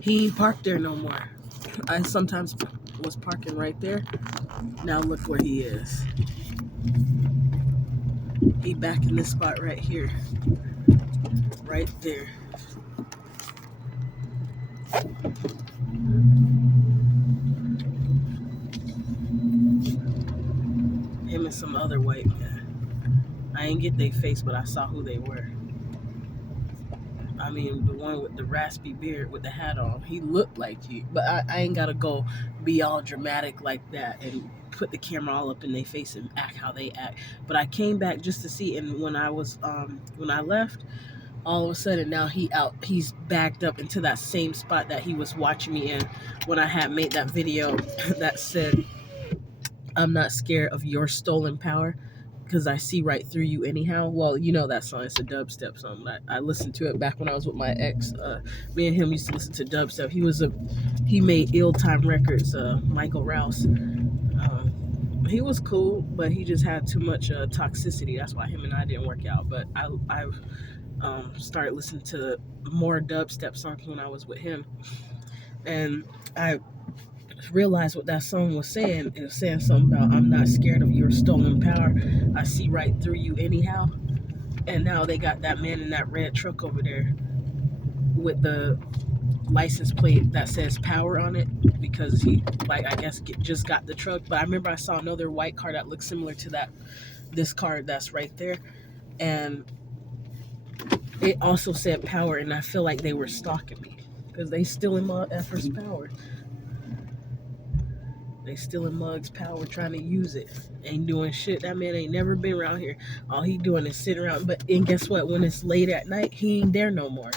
He ain't parked there no more. I sometimes was parking right there. Now look where he is. He back in this spot right here. Right there. Him and some other white man. I ain't get their face, but I saw who they were. I mean, the one with the raspy beard with the hat on, he looked like he. But I ain't gotta go be all dramatic like that and put the camera all up in their face and act how they act. But I came back just to see, and when I left, all of a sudden now he's backed up into that same spot that he was watching me in when I had made that video that said, "I'm not scared of your stolen power." Because I see right through you anyhow. Well, you know that song. It's a dubstep song. I listened to it back when I was with my ex. Me and him used to listen to dubstep. He made ill time records. Michael Rouse. He was cool, but he just had too much toxicity. That's why him and I didn't work out. But I started listening to more dubstep songs when I was with him, and I realized what that song was saying. It was saying something about, "I'm not scared of your stolen power. I see right through you anyhow." And now they got that man in that red truck over there with the license plate that says power on it, because he, like, I guess just got the truck. But I remember I saw another white car that looked similar to this car that's right there, and it also said power. And I feel like they were stalking me because they stealing my efforts power. They stealing Mug's power, trying to use it. Ain't doing shit. That man ain't never been around here. All he doing is sitting around. And guess what? When it's late at night, he ain't there no more.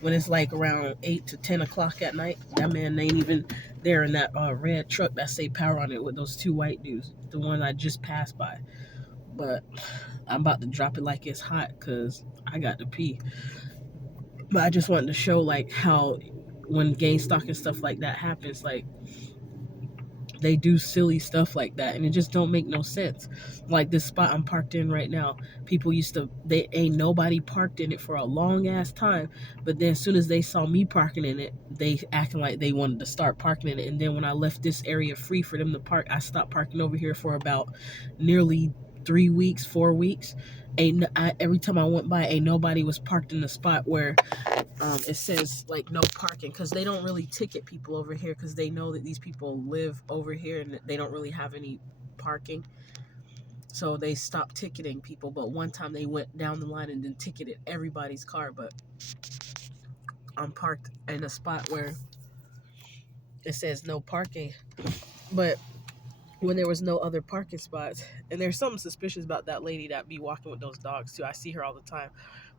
When it's like around 8 to 10 o'clock at night, that man ain't even there in that red truck that say power on it with those two white dudes. The one I just passed by. But I'm about to drop it like it's hot because I got to pee. But I just wanted to show like how when gang stalking stuff like that happens, like they do silly stuff like that, and it just don't make no sense. Like this spot I'm parked in right now, people used to, they ain't nobody parked in it for a long ass time, but then as soon as they saw me parking in it, they acting like they wanted to start parking in it. And then when I left this area free for them to park, I stopped parking over here for about nearly 3 weeks, 4 weeks. Every time I went by, ain't nobody was parked in the spot where it says like no parking, because they don't really ticket people over here because they know that these people live over here and they don't really have any parking, so they stopped ticketing people. But one time they went down the line and then ticketed everybody's car. But I'm parked in a spot where it says no parking, but when there was no other parking spots. And there's something suspicious about that lady that be walking with those dogs too. I see her all the time.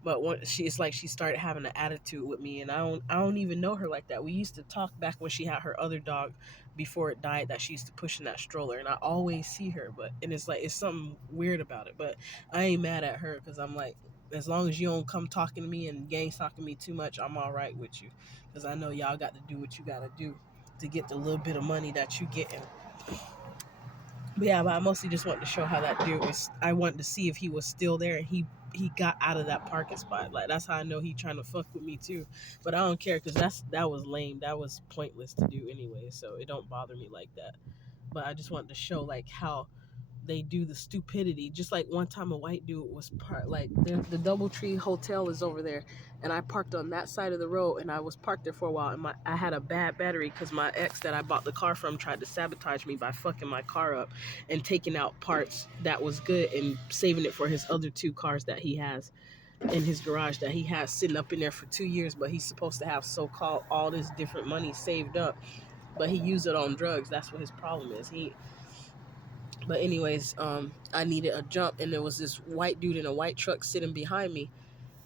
But it's like she started having an attitude with me, and I don't even know her like that. We used to talk back when she had her other dog before it died that she used to push in that stroller, and I always see her. But and it's like it's something weird about it. But I ain't mad at her because I'm like, as long as you don't come talking to me and gang stalking me too much, I'm all right with you, because I know y'all got to do what you got to do to get the little bit of money that you getting. But yeah, but I mostly just wanted to show how that dude was. I wanted to see if he was still there, and he got out of that parking spot. Like that's how I know he trying to fuck with me too. But I don't care because that was lame. That was pointless to do anyway. So it don't bother me like that. But I just wanted to show like how they do the stupidity. Just like one time a white dude was like the DoubleTree Hotel is over there, and I parked on that side of the road, and I was parked there for a while, and I had a bad battery because my ex that I bought the car from tried to sabotage me by fucking my car up and taking out parts that was good and saving it for his other two cars that he has in his garage that he has sitting up in there for 2 years. But he's supposed to have so-called all this different money saved up, but he used it on drugs. That's what his problem is. But anyways, I needed a jump, and there was this white dude in a white truck sitting behind me,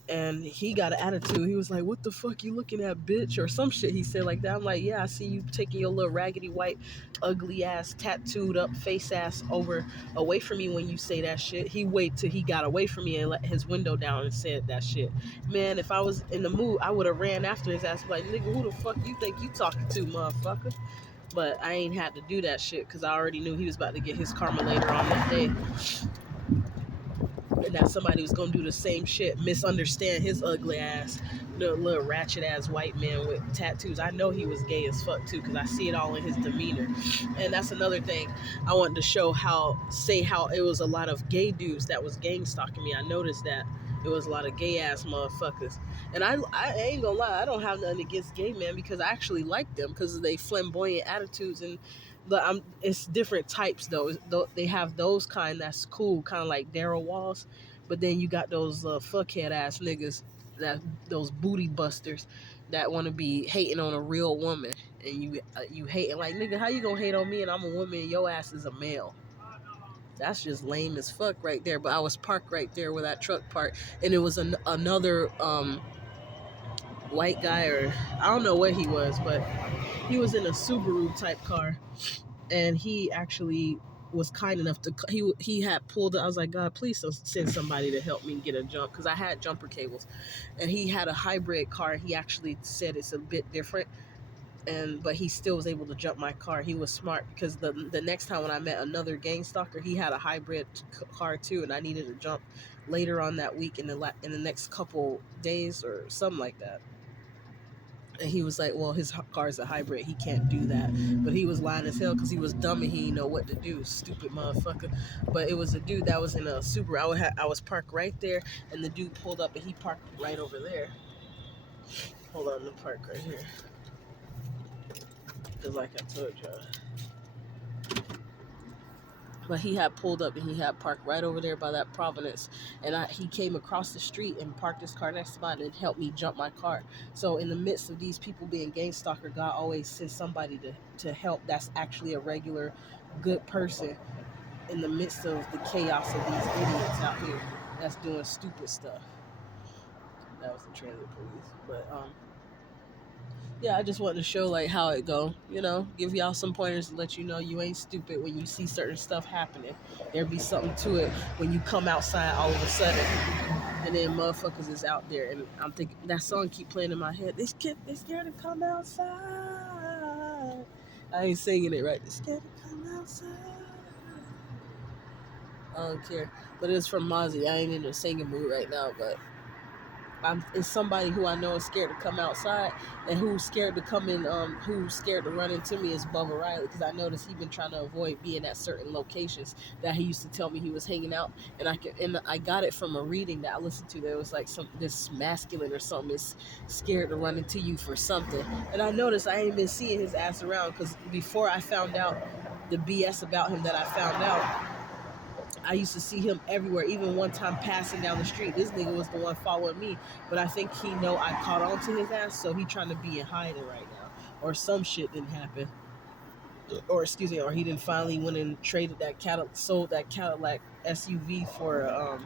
and he got an attitude. He was like, "What the fuck you looking at, bitch?" or some shit he said like that. I'm like, "Yeah, I see you taking your little raggedy white, ugly ass, tattooed up face ass away from me when you say that shit." He waited till he got away from me and let his window down and said that shit. Man, if I was in the mood, I would have ran after his ass like, "Nigga, who the fuck you think you talking to, motherfucker?" But I ain't had to do that shit because I already knew he was about to get his karma later on that day. and that somebody was gonna do the same shit, misunderstand his ugly ass, the little ratchet ass white man with tattoos. I know he was gay as fuck too, because I see it all in his demeanor. And that's another thing I wanted to show how it was a lot of gay dudes that was gang stalking me. I noticed that it was a lot of gay ass motherfuckers. And I ain't gonna lie, I don't have nothing against gay men because I actually like them because of they flamboyant attitudes. And it's different types though. They have those kind that's cool, kind of like Daryl Walls, but then you got those fuckhead ass niggas, that those booty busters that want to be hating on a real woman, and you hating like, nigga, how you gonna hate on me and I'm a woman and your ass is a male? That's just lame as fuck right there. But I was parked right there where that truck parked, and it was another white guy, or I don't know what he was, but he was in a Subaru type car, and he actually was kind enough to he had pulled. I was like, God, please send somebody to help me get a jump, because I had jumper cables, and he had a hybrid car. He actually said it's a bit different, and but he still was able to jump my car. He was smart, because the next time when I met another gang stalker, he had a hybrid car too, and I needed to jump later on that week in the next couple days or something like that. And he was like, well, his car is a hybrid. He can't do that. But he was lying as hell because he was dumb and he didn't know what to do. Stupid motherfucker. But it was a dude that was in a Subaru. I was parked right there, and the dude pulled up, and he parked right over there. Hold on, the park right here. Because like I told you. But he had pulled up, and he had parked right over there by that Providence. And he came across the street and parked his car next to mine and helped me jump my car. So in the midst of these people being gang stalker, God always sends somebody to help that's actually a regular good person in the midst of the chaos of these idiots out here that's doing stupid stuff. That was the transit police. But yeah, I just wanted to show like how it go, give y'all some pointers to let you know you ain't stupid when you see certain stuff happening. There be something to it when you come outside all of a sudden, and then motherfuckers is out there, and I'm thinking that song keep playing in my head. They scared to come outside. I ain't singing it right. They scared to come outside. I don't care, but it's from Mozzie. I ain't in a singing mood right now, but it's somebody who I know is scared to come outside, and who's scared to come in. Who's scared to run into me is Bubba Riley, because I noticed he been trying to avoid being at certain locations that he used to tell me he was hanging out, and I got it from a reading that I listened to. There was like this masculine or something is scared to run into you for something, and I noticed I ain't been seeing his ass around, because before I found out the BS about him that I found out, I used to see him everywhere. Even one time passing down the street, this nigga was the one following me. But I think he know I caught on to his ass, so he trying to be in hiding right now, or some shit didn't happen, or excuse me, or he didn't finally went and traded sold that Cadillac SUV for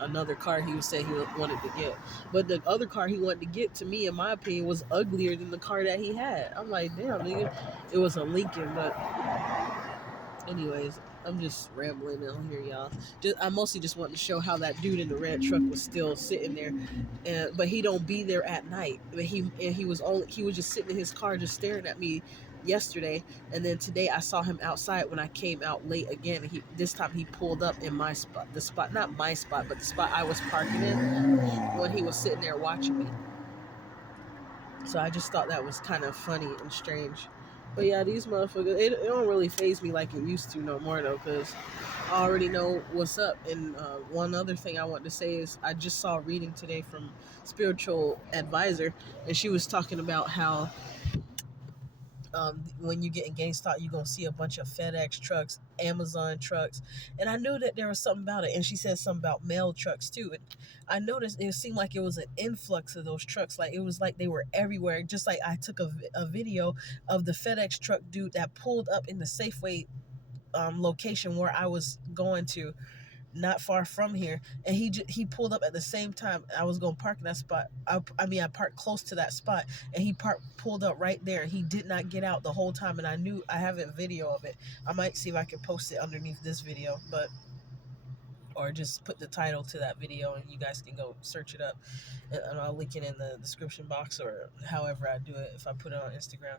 another car he was saying he wanted to get. But the other car he wanted to get, to me, in my opinion, was uglier than the car that he had. I'm like, damn, nigga, it was a Lincoln, but. Anyways, I'm just rambling on here, y'all. I mostly just wanted to show how that dude in the red truck was still sitting there, but he don't be there at night. But he was just sitting in his car, just staring at me yesterday, and then today I saw him outside when I came out late again. And this time he pulled up in my spot, not my spot, but the spot I was parking in, when he was sitting there watching me. So I just thought that was kind of funny and strange. But yeah, these motherfuckers, it don't really faze me like it used to no more though, because I already know what's up. And one other thing I want to say is I just saw a reading today from Spiritual Advisor, and she was talking about how when you get in GameStop, you're going to see a bunch of FedEx trucks, Amazon trucks. And I knew that there was something about it. And she said something about mail trucks too. And I noticed it seemed like it was an influx of those trucks. Like it was like they were everywhere. Just like I took a video of the FedEx truck dude that pulled up in the Safeway location where I was going to, not far from here, and he pulled up at the same time I was going to park in that spot. I parked close to that spot, and he pulled up right there. He did not get out the whole time, and I knew I have a video of it. I might see if I can post it underneath this video, or just put the title to that video, and you guys can go search it up, and I'll link it in the description box, or however I do it if I put it on Instagram.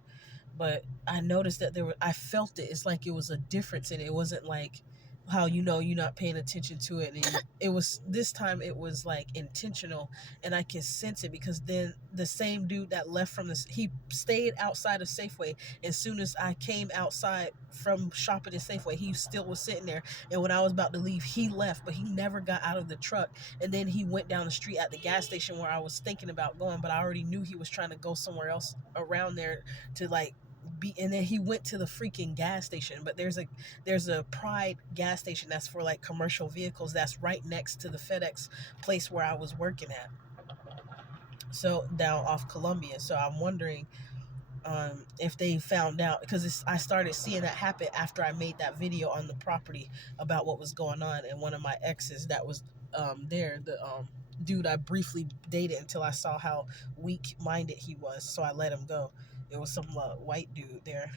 But I noticed that I felt it. It's like it was a difference, and it wasn't like how you know you're not paying attention to it, and it was this time it was like intentional, and I can sense it because then the same dude that left from this, he stayed outside of Safeway. As soon as I came outside from shopping at Safeway, he still was sitting there, and when I was about to leave, he left, but he never got out of the truck. And then he went down the street at the gas station where I was thinking about going, but I already knew he was trying to go somewhere else around there to like be. And then he went to the freaking gas station, but there's a Pride gas station that's for like commercial vehicles that's right next to the FedEx place where I was working at, so down off Columbia. So I'm wondering if they found out, because I started seeing that happen after I made that video on the property about what was going on. And one of my exes that was there, the dude I briefly dated until I saw how weak minded he was, so I let him go. It was some white dude there.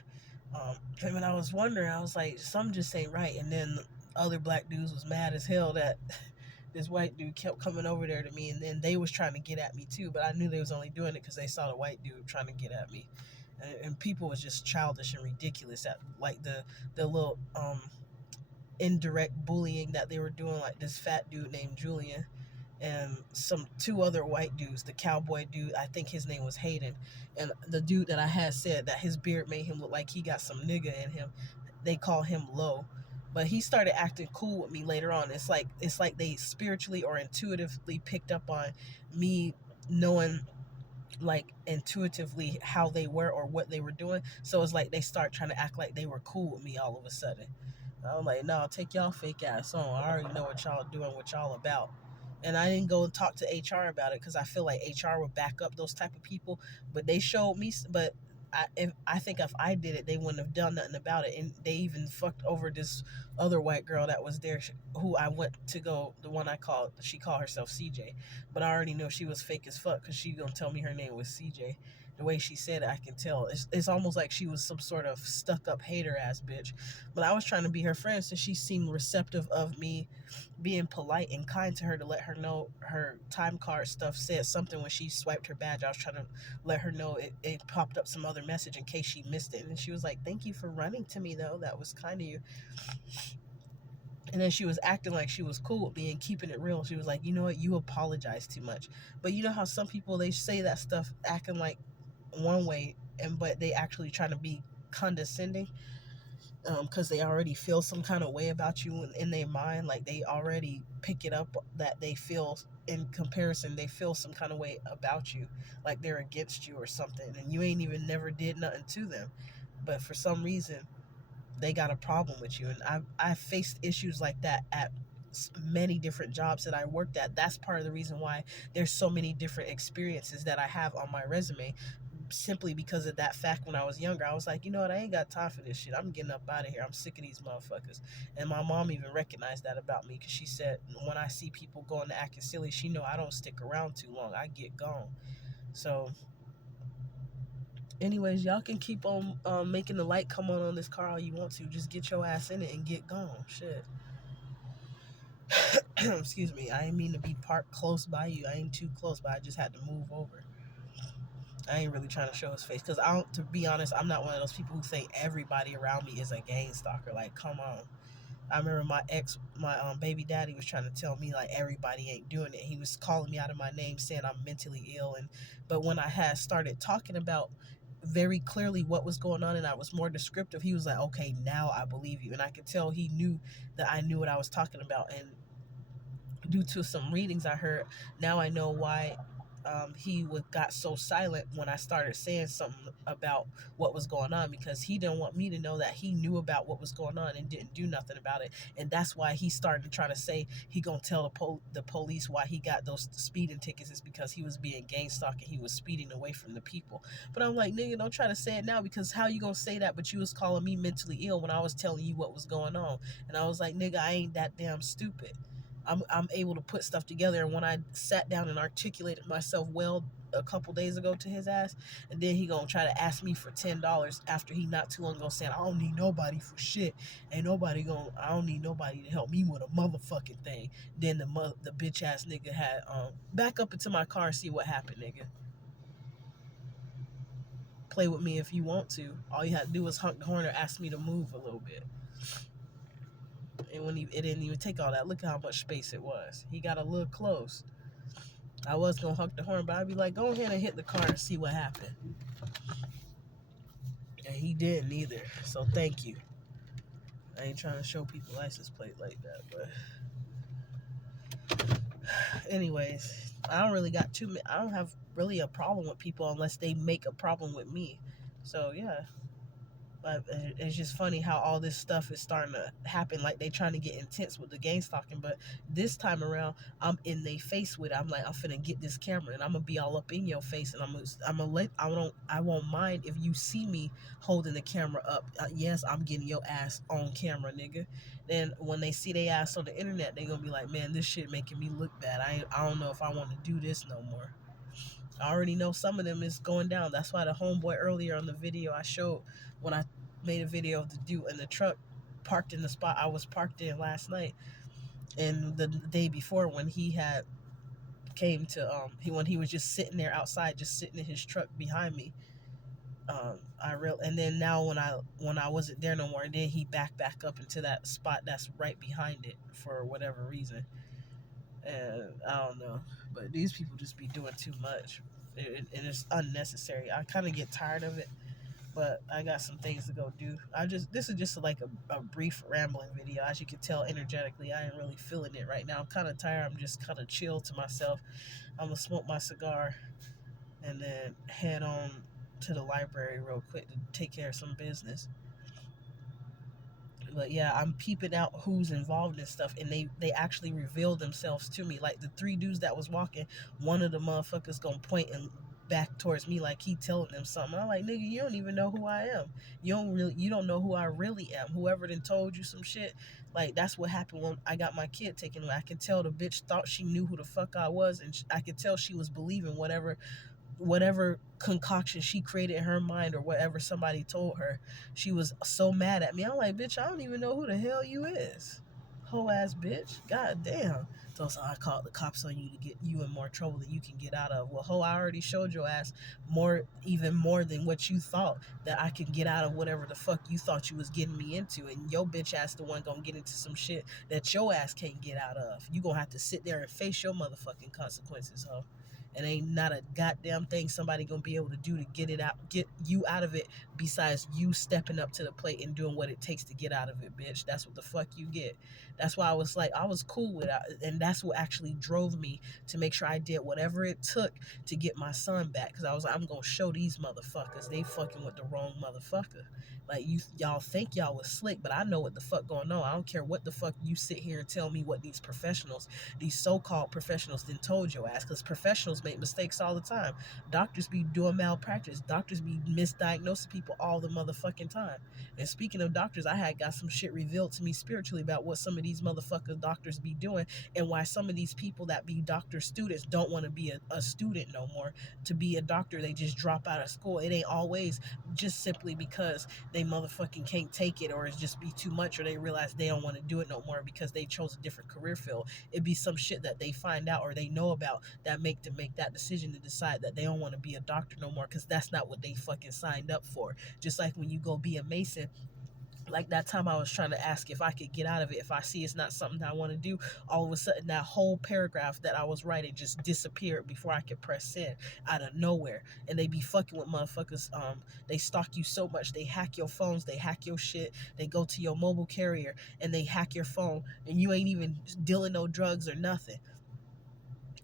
And when I was wondering, I was like, something just ain't right. And then other black dudes was mad as hell that this white dude kept coming over there to me, and then they was trying to get at me too. But I knew they was only doing it because they saw the white dude trying to get at me, and people was just childish and ridiculous at like the little indirect bullying that they were doing. Like this fat dude named Julian and some two other white dudes. The cowboy dude, I think his name was Hayden, and the dude that I had said that his beard made him look like he got some nigga in him. They call him Low. But he started acting cool with me later on. It's like they spiritually or intuitively picked up on me knowing like intuitively how they were or what they were doing. So it's like they start trying to act like they were cool with me all of a sudden. I'm like, no, take y'all fake ass on. I already know what y'all doing, what y'all about. And I didn't go and talk to HR about it because I feel like HR would back up those type of people. But they showed me, but I think if I did it, they wouldn't have done nothing about it. And they even fucked over this other white girl that was there, who I went to go, the one I called, she called herself CJ. But I already know she was fake as fuck because she gonna tell me her name was CJ. The way she said it, I can tell. It's almost like she was some sort of stuck up hater ass bitch. But I was trying to be her friend, so she seemed receptive of me being polite and kind to her to let her know her time card stuff said something when she swiped her badge. I was trying to let her know it popped up some other message in case she missed it. And she was like, "Thank you for running to me, though. That was kind of you." And then she was acting like she was cool with me and keeping it real. She was like, "You know what? You apologize too much." But you know how some people, they say that stuff acting like one way, and but they actually trying to be condescending because they already feel some kind of way about you in their mind. Like they already pick it up that they feel, in comparison, they feel some kind of way about you, like they're against you or something, and you ain't even never did nothing to them, but for some reason they got a problem with you. And I faced issues like that at many different jobs that I worked at. That's part of the reason why there's so many different experiences that I have on my resume, simply because of that fact. When I was younger, I was like, you know what, I ain't got time for this shit. I'm getting up out of here. I'm sick of these motherfuckers. And my mom even recognized that about me, because she said when I see people going to acting silly, she know I don't stick around too long. I get gone. So anyways, y'all can keep on making the light come on this car all you want to. Just get your ass in it and get gone. Shit. Excuse me. I ain't mean to be parked close by you. I ain't too close, but I just had to move over. I ain't really trying to show his face because I don't. To be honest, I'm not one of those people who think everybody around me is a gang stalker. Like, come on. I remember my baby daddy was trying to tell me like everybody ain't doing it. He was calling me out of my name, saying I'm mentally ill. And but when I had started talking about very clearly what was going on and I was more descriptive, he was like, okay, now I believe you. And I could tell he knew that I knew what I was talking about. And due to some readings I heard, now I know why got so silent when I started saying something about what was going on, because he didn't want me to know that he knew about what was going on and didn't do nothing about it. And that's why he started trying to say he gonna tell the police why he got those speeding tickets is because he was being gang stalked and he was speeding away from the people. But I'm like, nigga, don't try to say it now, because how you gonna say that but you was calling me mentally ill when I was telling you what was going on? And I was like, nigga, I ain't that damn stupid. I'm able to put stuff together. And when I sat down and articulated myself well a couple days ago to his ass, and then he gonna try to ask me for $10 after he not too long ago saying I don't need nobody for shit. I don't need nobody to help me with a motherfucking thing. Then the bitch ass nigga had back up into my car and see what happened, nigga. Play with me if you want to. All you had to do was honk the horn or ask me to move a little bit. And when it didn't even take all that, look at how much space it was. He got a little close. I was gonna honk the horn, but I'd be like, go ahead and hit the car and see what happened. And he didn't either. So thank you. I ain't trying to show people license plate like that, but anyways, I don't have really a problem with people unless they make a problem with me. So yeah, but it's just funny how all this stuff is starting to happen. Like they trying to get intense with the gang stalking, but this time around, I'm in their face with it. I'm like, I'm finna get this camera and I'm gonna be all up in your face, and I'm gonna let I won't mind if you see me holding the camera up. Yes, I'm getting your ass on camera, nigga. Then when they see their ass on the internet, they gonna be like, man, this shit making me look bad. I don't know if I want to do this no more. I already know some of them is going down. That's why the homeboy earlier on the video I showed, when I made a video of the dude in the truck parked in the spot I was parked in last night, and the day before when he had came to when he was just sitting there outside, just sitting in his truck behind me. And then now when I wasn't there no more, and then he back up into that spot that's right behind it for whatever reason. And I don't know, but these people just be doing too much, and it's unnecessary. I kind of get tired of it, but I got some things to go do. This is just like a brief rambling video. As you can tell, energetically, I ain't really feeling it right now. I'm kind of tired. I'm just kind of chill to myself. I'm gonna smoke my cigar and then head on to the library real quick to take care of some business. But yeah, I'm peeping out who's involved in stuff, and they actually revealed themselves to me. Like the three dudes that was walking, one of the motherfuckers gonna point and back towards me like he telling them something. I'm like, nigga, you don't even know who I am. You don't know who I really am. Whoever done told you some shit, like that's what happened when I got my kid taken away. I could tell the bitch thought she knew who the fuck I was, and I could tell she was believing whatever concoction she created in her mind or whatever somebody told her. She was so mad at me. I'm like, bitch, I don't even know who the hell you is. Hoe ass bitch. God damn. So I called the cops on you to get you in more trouble than you can get out of. Well, hoe, I already showed your ass even more than what you thought that I can get out of whatever the fuck you thought you was getting me into. And your bitch ass the one gonna get into some shit that your ass can't get out of. You gonna have to sit there and face your motherfucking consequences, hoe. And ain't not a goddamn thing somebody gonna be able to do to get you out of it besides you stepping up to the plate and doing what it takes to get out of it, bitch. That's what the fuck you get. That's why I was cool with it, and that's what actually drove me to make sure I did whatever it took to get my son back. Because I was like, I'm gonna show these motherfuckers they fucking with the wrong motherfucker. Like y'all think y'all was slick, but I know what the fuck going on. I don't care what the fuck you sit here and tell me what these so-called professionals didn't told your ass, because professionals make mistakes all the time. Doctors be doing malpractice. Doctors be misdiagnosing people all the motherfucking time. And speaking of doctors, I had got some shit revealed to me spiritually about what some of these motherfuckers doctors be doing, and why some of these people that be doctor students don't want to be a student no more. To be a doctor, they just drop out of school. It ain't always just simply because they motherfucking can't take it, or it's just be too much, or they realize they don't want to do it no more because they chose a different career field. It'd be some shit that they find out or they know about that make them make that decision to decide that they don't want to be a doctor no more, because that's not what they fucking signed up for. Just like when you go be a mason, like that time I was trying to ask if I could get out of it, if I see it's not something that I want to do, all of a sudden that whole paragraph that I was writing just disappeared before I could press send, out of nowhere. And they be fucking with motherfuckers. They stalk you so much, they hack your phones, they hack your shit, they go to your mobile carrier and they hack your phone, and you ain't even dealing no drugs or nothing,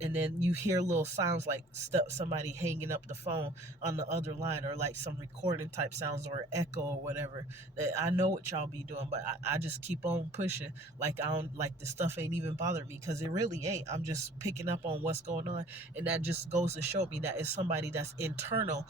and then you hear little sounds like somebody hanging up the phone on the other line, or like some recording type sounds or echo or whatever. That I know what y'all be doing, but I just keep on pushing. Like I don't, like the stuff ain't even bothering me, because it really ain't. I'm just picking up on what's going on, and that just goes to show me that it's somebody that's internal,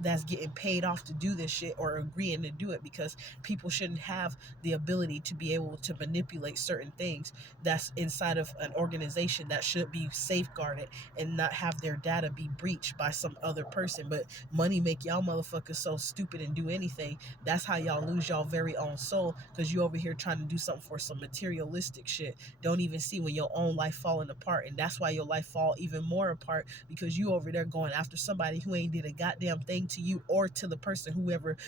that's getting paid off to do this shit or agreeing to do it, because people shouldn't have the ability to be able to manipulate certain things that's inside of an organization that should be safeguarded and not have their data be breached by some other person. But money make y'all motherfuckers so stupid and do anything. That's how y'all lose y'all very own soul, because you over here trying to do something for some materialistic shit. Don't even see when your own life falling apart, and that's why your life fall even more apart, because you over there going after somebody who ain't did a goddamn thing to you or to the person whoever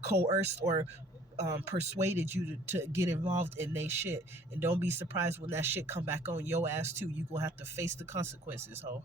coerced or persuaded you to get involved in they shit. And don't be surprised when that shit come back on your ass too. You gonna have to face the consequences, ho.